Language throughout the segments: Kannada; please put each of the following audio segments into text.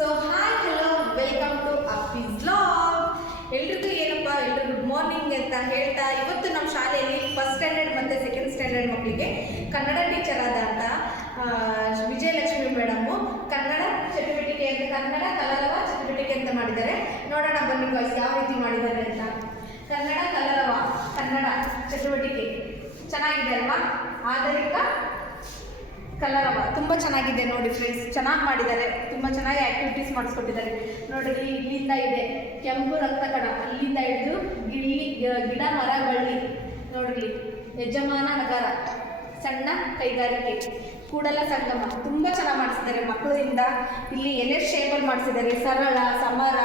So hi hello welcome to Appi's vlog. ಎಲ್ರಿಗೂ ಗುಡ್ ಮಾರ್ನಿಂಗ್ ಅಂತ ಹೇಳ್ತಾ, ಇವತ್ತು ನಮ್ಮ ಶಾಲೆಯಲ್ಲಿ ಫಸ್ಟ್ ಸ್ಟ್ಯಾಂಡರ್ಡ್ ಮತ್ತು ಸೆಕೆಂಡ್ ಸ್ಟ್ಯಾಂಡರ್ಡ್ ಮಕ್ಕಳಿಗೆ ಕನ್ನಡ ಟೀಚರ್ ಆದಂಥ ವಿಜಯಲಕ್ಷ್ಮಿ ಮೇಡಮ್ಮು ಕನ್ನಡ ಚಟುವಟಿಕೆ ಅಂತ, ಕನ್ನಡ ಕಲರವ ಚಟುವಟಿಕೆ ಅಂತ ಮಾಡಿದ್ದಾರೆ. ನೋಡೋಣ ಬನ್ನಿ ಬಾಯ್ಸ್ ಯಾವ ರೀತಿ ಮಾಡಿದ್ದಾರೆ ಅಂತ. ಕನ್ನಡ ಕಲರವ ಕನ್ನಡ ಚಟುವಟಿಕೆ ಚೆನ್ನಾಗಿದೆ ಅಲ್ವಾ? ಆಧುನಿಕ ಕಲರವ ತುಂಬ ಚೆನ್ನಾಗಿದೆ ನೋಡಿ ಫ್ರೆಂಡ್ಸ್, ಚೆನ್ನಾಗಿ ಮಾಡಿದ್ದಾರೆ. ತುಂಬ ಚೆನ್ನಾಗಿ ಆ್ಯಕ್ಟಿವಿಟೀಸ್ ಮಾಡಿಸ್ಕೊಟ್ಟಿದ್ದಾರೆ ನೋಡಿ. ಇಲ್ಲಿಂದ ಇದೆ ಕೆಂಪು ರಕ್ತ ಕಣ, ಅಲ್ಲಿಂದ ಹಿಡಿದು ಗಿಡ ಮರ ಬಳ್ಳಿ ನೋಡ್ರಿ, ಯಜಮಾನ ನಗರ, ಸಣ್ಣ ಕೈಗಾರಿಕೆ, ಕೂಡಲ ಸಂಗಮ ತುಂಬ ಚೆನ್ನಾಗಿ ಮಾಡಿಸಿದ್ದಾರೆ ಮಕ್ಕಳಿಂದ. ಇಲ್ಲಿ ಎಲೆ ಶೇಪಲ್ಲಿ ಮಾಡಿಸಿದ್ದಾರೆ, ಸರಳ, ಸಮರ,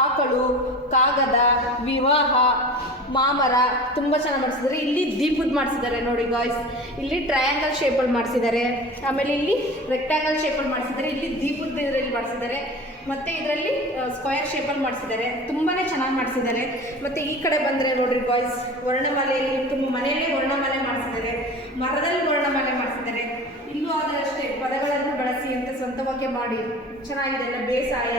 ಆಕಳು, ಕಾಗದ, ವಿವಾಹ, ಮಾಮರ ತುಂಬ ಚೆನ್ನಾಗಿ ಮಾಡಿಸಿದ್ದಾರೆ. ಇಲ್ಲಿ ದೀಪದ ಮಾಡಿಸಿದ್ದಾರೆ ನೋಡಿ ಗಾಯ್ಸ್. ಇಲ್ಲಿ ಟ್ರಯಾಂಗಲ್ ಶೇಪಲ್ಲಿ ಮಾಡಿಸಿದ್ದಾರೆ, ಆಮೇಲೆ ಇಲ್ಲಿ ರೆಕ್ಟ್ಯಾಂಗಲ್ ಶೇಪಲ್ಲಿ ಮಾಡಿಸಿದ್ದಾರೆ, ಇಲ್ಲಿ ದೀಪದ ಇದರಲ್ಲಿ ಮಾಡಿಸಿದ್ದಾರೆ, ಮತ್ತು ಇದರಲ್ಲಿ ಸ್ಕ್ವೇರ್ ಶೇಪಲ್ಲಿ ಮಾಡಿಸಿದ್ದಾರೆ. ತುಂಬಾ ಚೆನ್ನಾಗಿ ಮಾಡಿಸಿದ್ದಾರೆ. ಮತ್ತು ಈ ಕಡೆ ಬಂದರೆ ನೋಡಿರಿ ಗಾಯ್ಸ್, ವರ್ಣಮಾಲೆಯಲ್ಲಿ ತುಂಬ ಮನೆಯಲ್ಲೇ ವರ್ಣಮಾಲೆ ಮಾಡಿಸಿದ್ದಾರೆ, ಮರದಲ್ಲಿ ವರ್ಣಮಾಲೆ ಮಾಡಿಸಿದ್ದಾರೆ. ಇಲ್ಲೂ ಆದರೆ ಅಷ್ಟೇ ಪದಗಳನ್ನು ಬಳಸಿ ಅಂತ ಸ್ವಂತವಾಗಿ ಮಾಡಿ ಚೆನ್ನಾಗಿದೆ ಎಲ್ಲ. ಬೇಸಾಯ,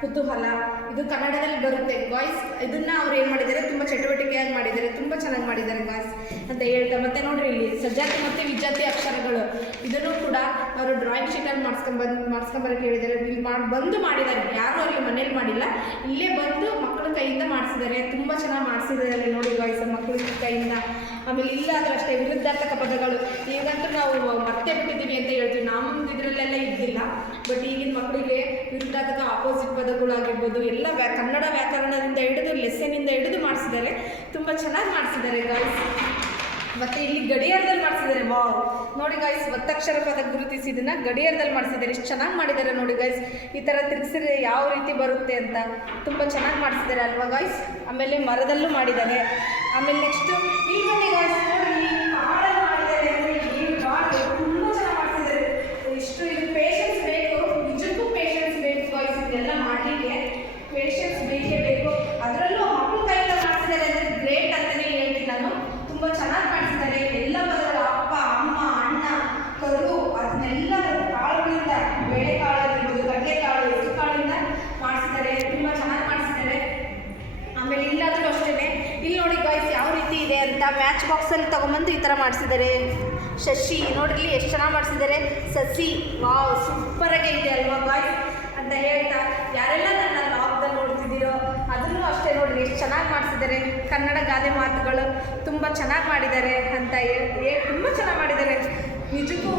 ಕುತೂಹಲ ಇದು ಕನ್ನಡದಲ್ಲಿ ಬರುತ್ತೆ ಗಾಯ್ಸ್. ಇದನ್ನು ಅವ್ರು ಏನು ಮಾಡಿದ್ದಾರೆ, ತುಂಬ ಚಟುವಟಿಕೆಯಾಗಿ ಮಾಡಿದ್ದಾರೆ, ತುಂಬ ಚೆನ್ನಾಗಿ ಮಾಡಿದ್ದಾರೆ ಗಾಯ್ಸ್ ಅಂತ ಹೇಳ್ತಾ. ಮತ್ತು ನೋಡಿರಿ ಇಲ್ಲಿ ಸಜಾತಿ ಮತ್ತು ವಿಜಾತಿ ಅಕ್ಷರಗಳು, ಇದನ್ನು ಕೂಡ ಅವರು ಡ್ರಾಯಿಂಗ್ ಶೀಟಲ್ಲಿ ಮಾಡಿಸ್ಕೊಂಬರಕ್ಕೆ ಹೇಳಿದ್ದಾರೆ. ಇಲ್ಲಿ ಬಂದು ಮಾಡಿದ್ದಾರೆ, ಯಾರೂ ಅಲ್ಲಿ ಮನೇಲಿ ಮಾಡಿಲ್ಲ, ಇಲ್ಲೇ ಬಂದು ಮಕ್ಕಳ ಕೈಯಿಂದ ಮಾಡಿಸಿದ್ದಾರೆ. ತುಂಬ ಚೆನ್ನಾಗಿ ಮಾಡಿಸಿದ್ದಾರೆ ನೋಡಿ ಗಾಯ್ಸ್ ಮಕ್ಕಳ ಕೈಯಿಂದ. ಆಮೇಲೆ ಇಲ್ಲಾದರೂ ಅಷ್ಟೇ ವಿರುದ್ಧಾರ್ಥಕ ಪದಗಳು, ಈಗಂತೂ ನಾವು ಮತ್ತೆ ಬಿಟ್ಟಿದ್ದೀವಿ ಅಂತ ಹೇಳ್ತೀವಿ, ನಮ್ಮದು ಇದರಲ್ಲೆಲ್ಲ ಇದ್ದಿಲ್ಲ. ಬಟ್ ಈಗಿನ ಮಕ್ಕಳಿಗೆ ವಿರುದ್ಧಾರ್ಥಕ ಆಪೋಸಿಟ್ ಪದಗಳಾಗಿರ್ಬೋದು ಎಲ್ಲ ಕನ್ನಡ ವ್ಯಾಕರಣದಿಂದ ಹಿಡಿದು ಲೆಸನಿಂದ ಹಿಡಿದು ಮಾಡಿಸಿದ್ದಾರೆ. ತುಂಬ ಚೆನ್ನಾಗಿ ಮಾಡಿಸಿದ್ದಾರೆ ಗಾಯ್ಸ್. ಮತ್ತು ಇಲ್ಲಿ ಗಡಿಯಾರದಲ್ಲಿ ಮಾಡಿಸಿದ್ದಾರೆ. ವಾವ್ ನೋಡಿ ಗಾಯ್ಸ್, ಒತ್ತಕ್ಷರ ಪದ ಗುರುತಿಸಿ ಇದನ್ನು ಗಡಿಯಾರದಲ್ಲಿ ಮಾಡಿಸಿದ್ದಾರೆ. ಇಷ್ಟು ಚೆನ್ನಾಗಿ ಮಾಡಿದ್ದಾರೆ ನೋಡಿ ಗಾಯ್ಸ್. ಈ ಥರ ತಿರುಗಿಸಿದ್ರೆ ಯಾವ ರೀತಿ ಬರುತ್ತೆ ಅಂತ ತುಂಬ ಚೆನ್ನಾಗಿ ಮಾಡಿಸಿದ್ದಾರೆ ಅಲ್ವಾ ಗಾಯ್ಸ್. ಆಮೇಲೆ ಮರದಲ್ಲೂ ಮಾಡಿದ್ದಾರೆ. ಆಮೇಲೆ ನೆಕ್ಸ್ಟು ಇಲ್ಲಿ ಬನ್ನಿ ಗಾಯ್ಸ್, ನೋಡಿ ಕಾಡಲ್ಲಿ ಮಾಡಿದ್ದಾರೆ. ತುಂಬ ಚೆನ್ನಾಗಿ ಮಾಡಿಸಿದ್ದಾರೆ. ಇಷ್ಟು ಇದು ಪೇಷನ್ಸ್ ಬೇಕು, ನಿಜಕ್ಕೂ ಪೇಷನ್ಸ್ ಬೇಕು ಗಾಯ್ಸ್. ಇದೆಲ್ಲ ಮಾಡಲಿಕ್ಕೆ ಪೇಷನ್ಸ್ ಬೇಕೇ ಬೇಕು. ಅದರಲ್ಲೂ ಮಕ್ಕಳ ಕೈಯಿಂದ ಮಾಡಿಸಿದ್ದಾರೆ ಅಂದರೆ ಗ್ರೇಟ್ ಅಂತಲೇ ಹೇಳ್ತೀನಿ ನಾನು. ತುಂಬ ಚೆನ್ನಾಗಿ ಮಾಡಿಸಿದ್ದಾರೆ. ಎಲ್ಲ ಪದಗಳು ಅಪ್ಪ, ಅಮ್ಮ, ಅಣ್ಣ, ಕರು, ಅದನ್ನೆಲ್ಲ ಕಾಳುಗಳಿಂದ, ಬೇಳೆಕಾಳು ಆಗಿರ್ಬೋದು, ಕಡಲೆಕಾಳು, ಹೆಸರು ಕಾಳಿಂದ ಮಾಡಿಸಿದ್ದಾರೆ. ತುಂಬ ಚೆನ್ನಾಗಿ ಮಾಡಿಸಿದ್ದಾರೆ. ಆಮೇಲೆ ಇಲ್ಲಾದರೂ ಅಷ್ಟೇ ಇಲ್ಲಿ ನೋಡಿ ಗಾಯ್ಸ್ ಯಾವ ರೀತಿ ಇದೆ ಅಂತ, ಮ್ಯಾಚ್ ಬಾಕ್ಸಲ್ಲಿ ತೊಗೊಂಬಂದು ಈ ಥರ ಮಾಡಿಸಿದ್ದಾರೆ. ಶಶಿ ನೋಡ್ರಿ ಎಷ್ಟು ಚೆನ್ನಾಗಿ ಮಾಡಿಸಿದ್ದಾರೆ. ಸಸಿ ವಾವ್ ಸೂಪರಾಗೆ ಇದೆ ಅಲ್ವಾ ಗಾಯ್ಸ್ ಅಂತ ಹೇಳ್ತಾ, ಯಾರೆಲ್ಲ ನನ್ನ ಲಾಗ್ದಲ್ಲಿ ನೋಡ್ತಿದ್ದೀರೋ ಅದನ್ನು ಅಷ್ಟೇ ನೋಡಿರಿ ಎಷ್ಟು ಚೆನ್ನಾಗಿ ಮಾಡಿಸಿದ್ದಾರೆ. ಕನ್ನಡ ಗಾದೆ ಮಾತುಗಳು ತುಂಬ ಚೆನ್ನಾಗಿ ಮಾಡಿದ್ದಾರೆ ಅಂತ ತುಂಬ ಚೆನ್ನಾಗಿ ಮಾಡಿದ್ದಾರೆ. ನಿಜಕ್ಕೂ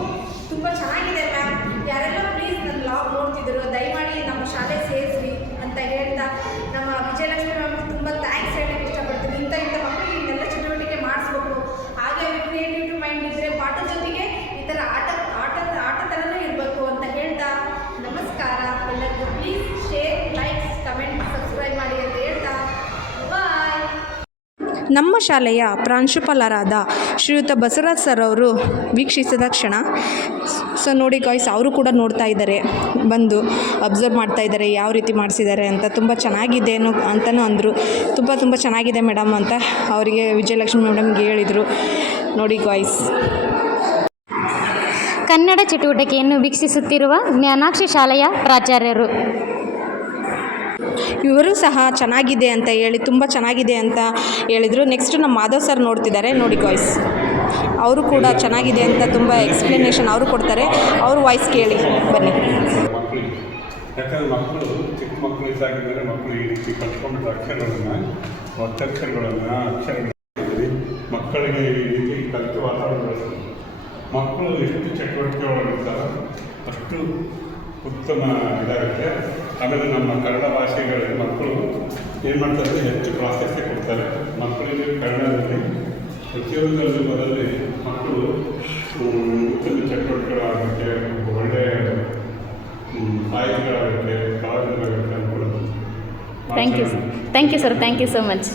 ತುಂಬ ಚೆನ್ನಾಗಿದೆ ಮ್ಯಾಮ್. ಯಾರೆಲ್ಲ ಪ್ಲೀಸ್ ನನ್ನ ಲಾಗ್ ನೋಡ್ತಿದ್ದೀರೋ ದಯಮಾಡಿ ನಮ್ಮ ಶಾಲೆ ಸೇರಿಸಿ ಅಂತ ಹೇಳ್ತಾ, ನಮ್ಮ ವಿಜಯಲಕ್ಷ್ಮಿ ಮ್ಯಾಮ್ ತುಂಬ ಥ್ಯಾಂಕ್ಸ್ ಹೇಳೋಕ್ಕೆ ಇಷ್ಟಪಡ್ತೀನಿ. ಇಂಥ ಮಕ್ಕಳಿಗೆ ಇನ್ನೆಲ್ಲ ಚಟುವಟಿಕೆ ಮಾಡಿಸ್ಬೇಕು. ಹಾಗೆ ಕ್ರಿಯೇಟಿವ್ ಮೈಂಡ್ ಇದ್ದರೆ ಪಾಠದ ಜೊತೆಗೆ ಈ ಥರ ಆಟ ಥರನೂ ಇರಬೇಕು ಅಂತ ಹೇಳ್ತಾ, ನಮಸ್ಕಾರ ಎಲ್ಲರಿಗೂ. Please share, likes, comment, subscribe ಮಾಡಿ ಅಂತ ಹೇಳ್ತಾ ಬಾಯ್. ನಮ್ಮ ಶಾಲೆಯ ಪ್ರಾಂಶುಪಾಲರಾದ ಶ್ರೀಯುತ ಬಸವರಾಜ್ ಸರ್ ಅವರು ವೀಕ್ಷಿಸಿದ ಕ್ಷಣ. ಸೊ ನೋಡಿ ಗಾಯ್ಸ್, ಅವರು ಕೂಡ ನೋಡ್ತಾ ಇದ್ದಾರೆ, ಬಂದು ಅಬ್ಸರ್ವ್ ಮಾಡ್ತಾ ಇದ್ದಾರೆ ಯಾವ ರೀತಿ ಮಾಡಿಸಿದ್ದಾರೆ ಅಂತ. ತುಂಬ ಚೆನ್ನಾಗಿದೆ ಅಂತಲೂ ಅಂದರು. ತುಂಬ ಚೆನ್ನಾಗಿದೆ ಮೇಡಮ್ ಅಂತ ಅವರಿಗೆ ವಿಜಯಲಕ್ಷ್ಮಿ ಮೇಡಮ್ಗೆ ಹೇಳಿದರು ನೋಡಿ ಗಾಯ್ಸ್. ಕನ್ನಡ ಚಟುವಟಿಕೆಯನ್ನು ವೀಕ್ಷಿಸುತ್ತಿರುವ ಜ್ಞಾನಾಕ್ಷಿ ಶಾಲೆಯ ಪ್ರಾಚಾರ್ಯರು ಇವರು ಸಹ ಚೆನ್ನಾಗಿದೆ ಅಂತ ಹೇಳಿ ತುಂಬ ಚೆನ್ನಾಗಿದೆ ಅಂತ ಹೇಳಿದರು. ನೆಕ್ಸ್ಟ್ ನಮ್ಮ ಮಾಧವ್ ಸರ್ ನೋಡ್ತಿದ್ದಾರೆ ನೋಡಿ ಗಾಯ್ಸ್, ಅವರು ಕೂಡ ಚೆನ್ನಾಗಿದೆ ಅಂತ ತುಂಬ ಎಕ್ಸ್ಪ್ಲನೇಷನ್ ಅವರು ಕೊಡ್ತಾರೆ. ಅವ್ರ ವಾಯ್ಸ್ ಕೇಳಿ ಬನ್ನಿ. ಯಾಕಂದರೆ ಮಕ್ಕಳು ಚಿಕ್ಕ ಮಕ್ಕಳು ಇದ್ದಾಗಿದ್ದರೆ ಮಕ್ಕಳು ಈ ರೀತಿ ಕಲ್ತ್ಕೊಂಡ್ಬಿಟ್ಟು ಒತ್ತಕ್ಷರಗಳನ್ನು ಮಕ್ಕಳಿಗೆ ಈ ರೀತಿ ಕಲಿತು ವಾತಾವರಣ ಬೆಳೆಸ್ತಾರೆ. ಮಕ್ಕಳು ಎಷ್ಟು ಚಟುವಟಿಕೆ ಒಳಗಿರ್ತಾರೋ ಅಷ್ಟು ಉತ್ತಮ ಇದಾಗುತ್ತೆ. ಆಮೇಲೆ ನಮ್ಮ ಕನ್ನಡ ಭಾಷೆಗಳಲ್ಲಿ ಮಕ್ಕಳು ಏನು ಮಾಡ್ತಾರೆ, ಹೆಚ್ಚು ಪ್ರಾಶಸ್ತ್ಯ ಕೊಡ್ತಾರೆ. ಮಕ್ಕಳಿಗೆ ಕನ್ನಡದಲ್ಲಿ ಪ್ರತಿಯೊಂದರಲ್ಲೂ ಬರಲಿ ಮಕ್ಕಳು ಉತ್ತಮ ಚಟುವಟಿಕೆಗಳಾಗುತ್ತೆ, ಒಳ್ಳೆಯ ಸಾಹಿತಿಗಳಾಗುತ್ತೆ, ಕಾಲೇಜುಗಳಾಗುತ್ತೆ ಅಂದ್ಕೊಳ್ಳೋದು. Thank you sir, thank you so much.